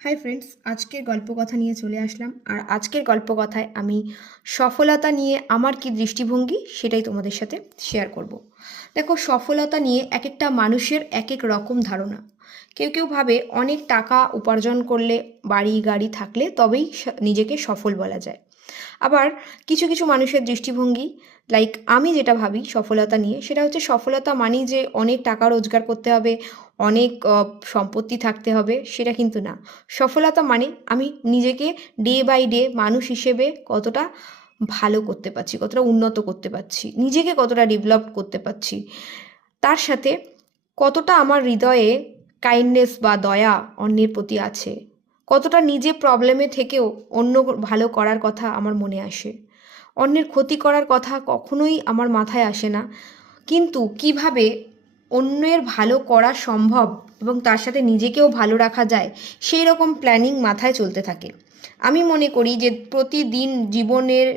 Hi friends, আজকের গল্প কথা নিয়ে চলে আসলাম। আর আজকের গল্প কথায় আমি সফলতা নিয়ে আমার কি দৃষ্টিভঙ্গি সেটাই তোমাদের সাথে শেয়ার করব। দেখো, সফলতা নিয়ে এক একটা মানুষের এক এক রকম ধারণা। কেউ কেউ ভাবে অনেক টাকা উপার্জন করলে, বাড়ি গাড়ি থাকলে তবেই নিজেকে সফল বলা যায়। আবার কিছু কিছু মানুষের দৃষ্টিভঙ্গি, লাইক আমি যেটা ভাবি সফলতা নিয়ে, সেটা হচ্ছে সফলতা মানেই যে অনেক টাকা রোজগার করতে হবে, অনেক সম্পত্তি থাকতে হবে, সেটা কিন্তু না। সফলতা মানে আমি নিজেকে ডে বাই ডে মানুষ হিসেবে কতটা ভালো করতে পারছি, কতটা উন্নত করতে পারছি, নিজেকে কতটা ডেভেলপ করতে পারছি, তার সাথে কতটা আমার হৃদয়ে কাইন্ডনেস বা দয়া অন্যের প্রতি আছে, কতটা নিজে প্রবলেমে থেকেও অন্য ভালো করার কথা আমার মনে আসে। অন্যের ক্ষতি করার কথা কখনোই আমার মাথায় আসে না, কিন্তু কিভাবে অন্যের ভালো করা সম্ভব এবং তার সাথে নিজেকেও ভালো রাখা যায়, সেই রকম প্ল্যানিং মাথায় চলতে থাকে। আমি মনে করি যে প্রতিদিন জীবনের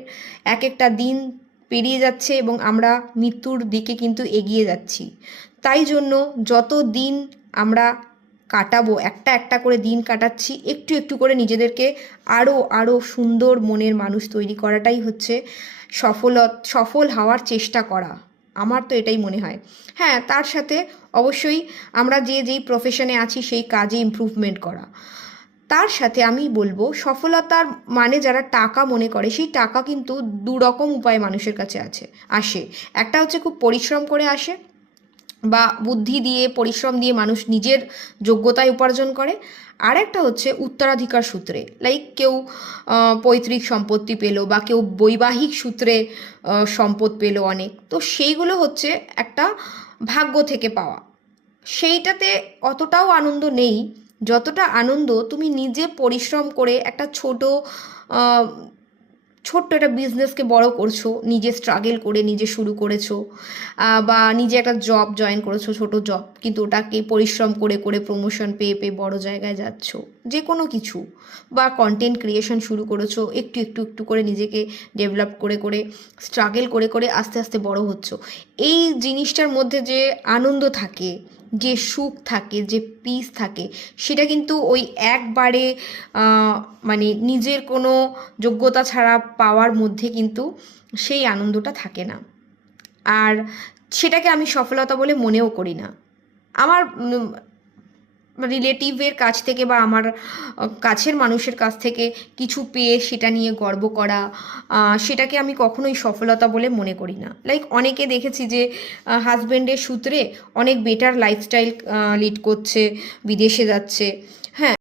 এক একটা দিন পেরিয়ে যাচ্ছে এবং আমরা মৃত্যুর দিকে কিন্তু এগিয়ে যাচ্ছি। তাই জন্য যত দিন আমরা কাটাবো, একটা একটা করে দিন কাটাচ্ছি, একটু একটু করে নিজেদেরকে আরও আরও সুন্দর মনের মানুষ তৈরি করাটাই হচ্ছে সফল হওয়ার চেষ্টা করা। আমার তো এটাই মনে হয়। হ্যাঁ, তার সাথে অবশ্যই আমরা যেই প্রফেশনে আছি সেই কাজে ইমপ্রুভমেন্ট করা। তার সাথে আমি বলবো, সফলতার মানে যারা টাকা মনে করে, সেই টাকা কিন্তু দু রকম উপায়ে মানুষের কাছে আসে। একটা হচ্ছে খুব পরিশ্রম করে আসে, বা বুদ্ধি দিয়ে পরিশ্রম দিয়ে মানুষ নিজের যোগ্যতায় উপার্জন করে। আর একটা হচ্ছে উত্তরাধিকার সূত্রে, লাইক কেউ পৈতৃক সম্পত্তি পেলো, বা কেউ বৈবাহিক সূত্রে সম্পদ পেলো অনেক, তো সেইগুলো হচ্ছে একটা ভাগ্য থেকে পাওয়া। সেইটাতে অতটাও আনন্দ নেই যতটা আনন্দ তুমি নিজে পরিশ্রম করে একটা ছোট্ট একটা বিজনেসকে বড় করছো, নিজে স্ট্রাগল করে নিজে শুরু করেছো, বা নিজে একটা জব জয়েন করেছো, ছোট জব, কিন্তু ওটাকে পরিশ্রম করে করে প্রমোশন পেয়ে পেয়ে বড় জায়গায় যাচ্ছো, যে কোনো কিছু। বা কন্টেন্ট ক্রিয়েশন শুরু করেছো, একটু একটু একটু করে নিজেকে ডেভেলপ করে করে স্ট্রাগল করে করে আস্তে আস্তে বড় হচ্ছো। এই জিনিসটার মধ্যে যে আনন্দ থাকে, যে সুখ থাকে, যে পিস থাকে, সেটা কিন্তু ওই একবারে মানে নিজের কোনো যোগ্যতা ছাড়া পাওয়ার মধ্যে কিন্তু সেই আনন্দটা থাকে না। আর সেটাকে আমি সফলতা বলে মনেও করি না। আমার রিলেটিভের কাছ থেকে বা আমার কাছের মানুষের কাছ থেকে কিছু পেয়ে সেটা নিয়ে গর্ব করা, সেটাকে আমি কখনোই সফলতা বলে মনে করি না। লাইক অনেকে দেখেছি যে হাজব্যান্ডের সূত্রে অনেক বেটার লাইফস্টাইল লিড করছে, বিদেশে যাচ্ছে। হ্যাঁ।